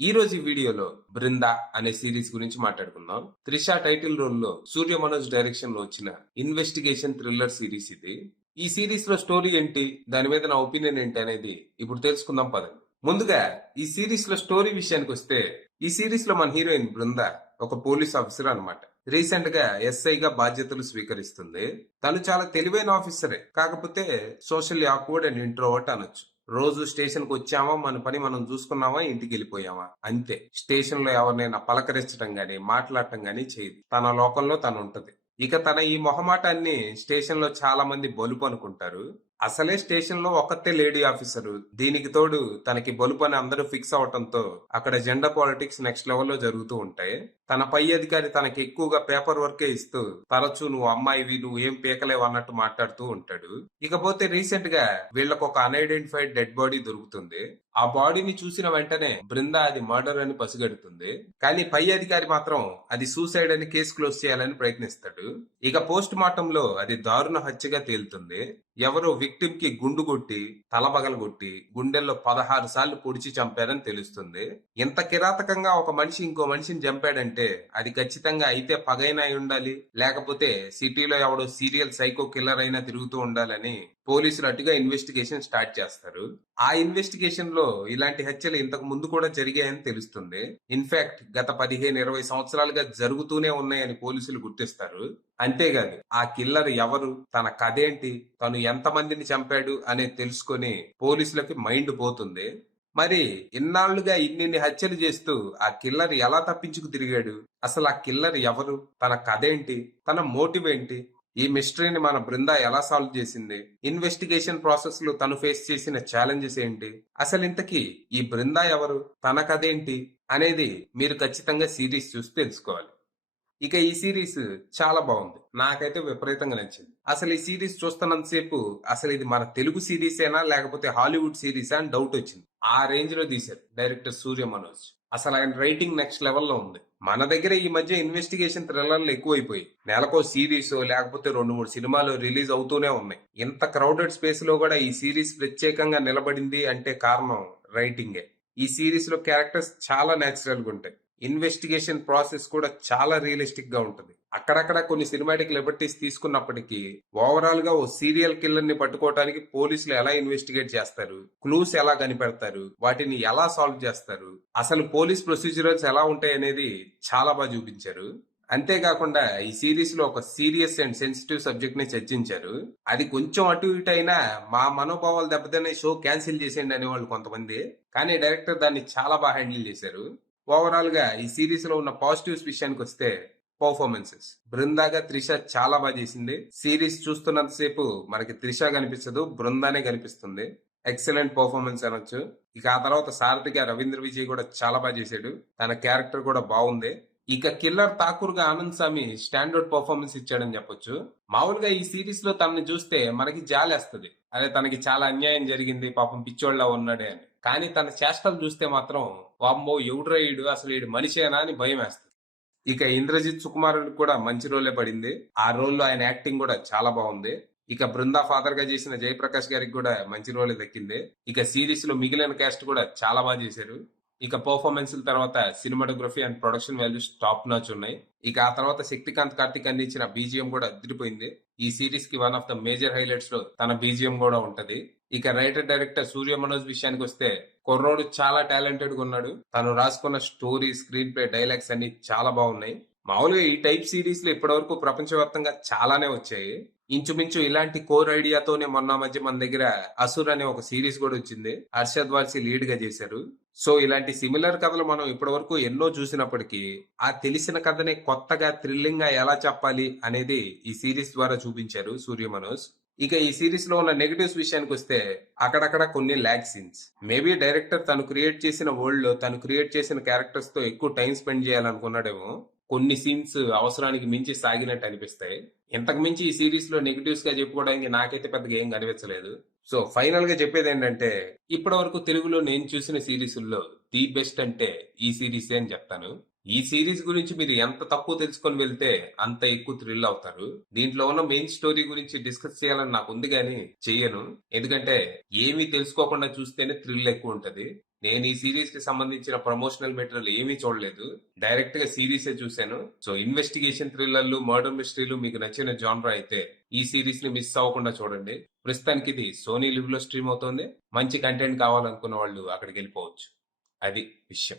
ఈ రోజు ఈ వీడియోలో బృందా అనే సిరీస్ గురించి మాట్లాడుకుందాం. త్రిష టైటిల్ రోల్ లో సూర్య మనోజ్ డైరెక్షన్ లో వచ్చిన ఇన్వెస్టిగేషన్ థ్రిల్లర్ సిరీస్ ఇది. ఈ సిరీస్ లో స్టోరీ ఏంటి, దాని మీద నా ఒపీనియన్ ఏంటి అనేది ఇప్పుడు తెలుసుకుందాం పదండి. ముందుగా ఈ సిరీస్ లో స్టోరీ విషయానికి వస్తే, ఈ సిరీస్ లో మన హీరోయిన్ బృందా ఒక పోలీస్ ఆఫీసర్ అన్నమాట. రీసెంట్ గా ఎస్ఐ గా బాధ్యతలు స్వీకరిస్తుంది. తను చాలా తెలివైన ఆఫీసరే, కాకపోతే సోషల్ ఆక్వర్డ్ అండ్ ఇంట్రోవర్ట్ అనొచ్చు. రోజు స్టేషన్ కు వచ్చామా, మన పని మనం చూసుకున్నామా, ఇంటికి వెళ్ళిపోయామా అంతే. స్టేషన్ లో ఎవరినైనా పలకరించడం గాని మాట్లాడటం గాని చేయదు. తన లోకంలో తను ఉంటది. ఇక తన ఈ మొహమాటాన్ని స్టేషన్ లో చాలా మంది బలుపు అనుకుంటారు. అసలే స్టేషన్ లో ఒక్కతే లేడీ ఆఫీసరు. దీనికి తోడు తనకి బలుపు అని అందరూ ఫిక్స్ అవటంతో అక్కడ జెండర్ పాలిటిక్స్ నెక్స్ట్ లెవెల్లో జరుగుతూ ఉంటాయి. తన పై అధికారి తనకి ఎక్కువగా పేపర్ వర్కే ఇస్తూ తరచూ నువ్వు అమ్మాయివి, నువ్వు ఏం పీకలేవు అన్నట్టు మాట్లాడుతూ ఉంటాడు. ఇకపోతే రీసెంట్ గా వీళ్ళకు ఒక అన్ఐడెంటిఫైడ్ డెడ్ బాడీ దొరుకుతుంది. ఆ బాడీని చూసిన వెంటనే బృందా అది మర్డర్ అని పసిగడుతుంది. కానీ పై అధికారి మాత్రం అది సూసైడ్ అని కేసు క్లోజ్ చేయాలని ప్రయత్నిస్తాడు. ఇక పోస్ట్ మార్టం లో అది దారుణ హత్యగా తేలుతుంది. ఎవరో విక్టిమ్ కి గుండు కొట్టి తల పగలగొట్టి గుండెల్లో 16 సార్లు పొడిచి చంపారని తెలుస్తుంది. ఇంత కిరాతకంగా ఒక మనిషి ఇంకో మనిషిని చంపాడంటే అది ఖచ్చితంగా అయితే పగైనా అయి ఉండాలి, లేకపోతే సిటీలో ఎవడో సీరియల్ సైకో కిల్లర్ అయినా తిరుగుతూ ఉండాలని పోలీసులు అటుగా ఇన్వెస్టిగేషన్ స్టార్ట్ చేస్తారు. ఆ ఇన్వెస్టిగేషన్ లో ఇలాంటి హత్యలు ఇంతకు ముందు కూడా జరిగాయని తెలుస్తుంది. ఇన్ఫాక్ట్ గత 15-20 సంవత్సరాలుగా జరుగుతూనే ఉన్నాయని పోలీసులు గుర్తిస్తారు. అంతేగాదు, ఆ కిల్లర్ ఎవరు, తన కథేంటి, తను ఎంత మందిని చంపాడు అనేది తెలుసుకొని పోలీసులకి మైండ్ పోతుంది. మరి ఇన్నాళ్లుగా ఇన్నిన్ని హత్యలు చేస్తూ ఆ కిల్లర్ ఎలా తప్పించుకు తిరిగాడు, అసలు ఆ కిల్లర్ ఎవరు, తన కథేంటి, తన మోటివ్ ఏంటి, ఈ మిస్టరీని మన బృందా ఎలా సాల్వ్ చేసింది, ఇన్వెస్టిగేషన్ ప్రాసెస్ లో తను ఫేస్ చేసిన ఛాలెంజెస్ ఏంటి, అసలు ఇంతకీ ఈ బృందా ఎవరు, తన కథేంటి అనేది మీరు ఖచ్చితంగా సిరీస్ చూసి తెలుసుకోవాలి. ఇక ఈ సిరీస్ చాలా బాగుంది, నాకైతే విపరీతంగా నచ్చింది. అసలు ఈ సిరీస్ చూస్తున్నంతసేపు అసలు ఇది మన తెలుగు సిరీసేనా లేకపోతే హాలీవుడ్ సిరీసా అని డౌట్ వచ్చింది. ఆ రేంజ్ లో తీశారు డైరెక్టర్ సూర్య మనోజ్. అసలు ఆయన రైటింగ్ నెక్స్ట్ లెవెల్లో ఉంది. మన దగ్గర ఈ మధ్య ఇన్వెస్టిగేషన్ థ్రిల్లర్లు ఎక్కువైపోయి నెలకో సిరీస్ లేకపోతే 2-3 సినిమాలు రిలీజ్ అవుతూనే ఉన్నాయి. ఇంత క్రౌడెడ్ స్పేస్ లో కూడా ఈ సిరీస్ ప్రత్యేకంగా నిలబడింది అంటే కారణం రైటింగే. ఈ సిరీస్ లో క్యారెక్టర్స్ చాలా నేచురల్ గా ఉంటాయి. ఇన్వెస్టిగేషన్ ప్రాసెస్ కూడా చాలా రియలిస్టిక్ గా ఉంటుంది. అక్కడక్కడ కొన్ని సినిమాటిక్ లిబర్టీస్ తీసుకున్నప్పటికీ ఓవరాల్ గా ఓ సీరియల్ కిల్లర్ ని పట్టుకోవడానికి పోలీసులు ఎలా ఇన్వెస్టిగేట్ చేస్తారు, క్లూస్ ఎలా కనిపెడతారు, వాటిని ఎలా సాల్వ్ చేస్తారు, అసలు పోలీస్ ప్రొసీజర్స్ ఎలా ఉంటాయి అనేది చాలా బాగా చూపించారు. అంతేకాకుండా ఈ సిరీస్ లో ఒక సీరియస్ అండ్ సెన్సిటివ్ సబ్జెక్ట్ ని చర్చించారు. అది కొంచెం అటు ఇటు అయినా మా మనోభావాలు దెబ్బతినే షో క్యాన్సిల్ చేసేయండి అనేవాళ్ళు కొంతమంది. కానీ డైరెక్టర్ దాన్ని చాలా బాగా హ్యాండిల్ చేశారు. ఓవరాల్ గా ఈ సిరీస్ లో ఉన్న పాజిటివ్స్ విషయానికి వస్తే, పర్ఫార్మెన్సెస్ బృందాగా త్రిష చాలా బాగా చేసింది. సిరీస్ చూస్తున్నంతసేపు మనకి త్రిష కనిపించదు, బృందానే కనిపిస్తుంది. ఎక్సలెంట్ పర్ఫార్మెన్స్ అనొచ్చు. ఇక ఆ తర్వాత సారథిగా రవీంద్ర విజయ్ కూడా చాలా బాగా చేశాడు. తన క్యారెక్టర్ కూడా బాగుంది. ఇక కిల్లర్ ఠాకూర్ గా ఆనంద్ స్వామి స్టాండర్డ్ పర్ఫార్మెన్స్ ఇచ్చాడని చెప్పొచ్చు. మామూలుగా ఈ సిరీస్ లో తనని చూస్తే మనకి జాలేస్తుంది, అదే తనకి చాలా అన్యాయం జరిగింది, పాపం పిచ్చోళ్ళ ఉన్నాడే అని. కానీ తన చేష్టలు చూస్తే మాత్రం వామ్మో ఎవడ్రా ఈడు, అసలు ఈడు మనిషేనా అని భయం వేస్తుంది. ఇక ఇంద్రజిత్ సుకుమారుడు కూడా మంచి రోలే పడింది. ఆ రోల్లో ఆయన యాక్టింగ్ కూడా చాలా బాగుంది. ఇక బృందా ఫాదర్ గా చేసిన జయప్రకాష్ గారికి కూడా మంచి రోలే దక్కింది. ఇక సిరీస్ లో మిగిలిన క్యాస్ట్ కూడా చాలా బాగా చేశారు. ఇక పర్ఫార్మెన్స్ తర్వాత cinematography and production values top notch ఉన్నాయి. ఇక ఆ తర్వాత శక్తికాంత్ కార్తిక్ అందించిన బీజిఎం కూడా అదిరిపోయింది. ఈ సిరీస్ కి one of the major highlights లో తన బీజిఎం కూడా ఉంటది. ఇక రైటర్ డైరెక్టర్ సూర్య మనోజ్ విషయానికి వస్తే, కుర్రోడు చాలా టాలెంటెడ్ గా ఉన్నాడు. తను రాసుకున్న స్టోరీ, స్క్రీన్ ప్లే, డైలాగ్స్ అన్ని చాలా బాగున్నాయి. మామూలుగా ఈ టైప్ సిరీస్ లో ఇప్పటివరకు ప్రపంచవ్యాప్తంగా చాలానే వచ్చాయి. ఇంచుమించు ఇలాంటి కోర్ ఐడియాతోనే మొన్న మధ్య మన దగ్గర అసుర్ అనే ఒక సిరీస్ కూడా వచ్చింది. అర్షద్ వార్సి లీడ్ గా చేశారు. సో ఇలాంటి సిమిలర్ కథలు మనం ఇప్పటి వరకు ఎన్నో చూసినప్పటికీ ఆ తెలిసిన కథని కొత్తగా థ్రిల్లింగ్ గా ఎలా చెప్పాలి అనేది ఈ సిరీస్ ద్వారా చూపించారు సూర్య మనోజ్. ఇక ఈ సిరీస్ లో ఉన్న నెగటివ్స్ విషయానికి వస్తే, అక్కడక్కడ కొన్ని ల్యాగ్ సీన్స్. మేబీ డైరెక్టర్ తను క్రియేట్ చేసిన వరల్డ్ లో తను క్రియేట్ చేసిన క్యారెక్టర్స్ తో ఎక్కువ టైం స్పెండ్ చేయాలనుకున్నాడేమో. కొన్ని సీన్స్ అవసరానికి మించి సాగినట్టు అనిపిస్తాయి. ఇంతకు మించి ఈ సిరీస్ లో నెగటివ్స్ గా చెప్పుకోవడానికి నాకైతే పెద్దగా ఏం కనిపించలేదు. సో ఫైనల్ గా చెప్పేది ఏంటంటే, ఇప్పటి వరకు తెలుగులో నేను చూసిన సిరీసుల్లో ది బెస్ట్ అంటే ఈ సిరీస్ అని చెప్తాను. ఈ సిరీస్ గురించి మీరు ఎంత తక్కువ తెలుసుకొని వెళ్తే అంత ఎక్కువ థ్రిల్ అవుతారు. దీంట్లో ఉన్న మెయిన్ స్టోరీ గురించి డిస్కస్ చేయాలని నాకు ఉంది కానీ చెయ్యను. ఎందుకంటే ఏమీ తెలుసుకోకుండా చూస్తేనే థ్రిల్ ఎక్కువ ఉంటది. నేను ఈ సిరీస్ కి సంబంధించిన ప్రమోషనల్ మెటీరియల్ ఏమీ చూడలేదు, డైరెక్ట్ గా సిరీసే చూశాను. సో ఇన్వెస్టిగేషన్ థ్రిల్లర్లు, మర్డర్ మిస్టరీలు మీకు నచ్చిన జానరా అయితే ఈ సిరీస్ ని మిస్ అవ్వకుండా చూడండి. ప్రస్తుతానికి ఇది సోనీ లివ్ లో స్ట్రీమ్ అవుతోంది. మంచి కంటెంట్ కావాలనుకున్న వాళ్ళు అక్కడికి వెళ్ళిపోవచ్చు. అది విషయం.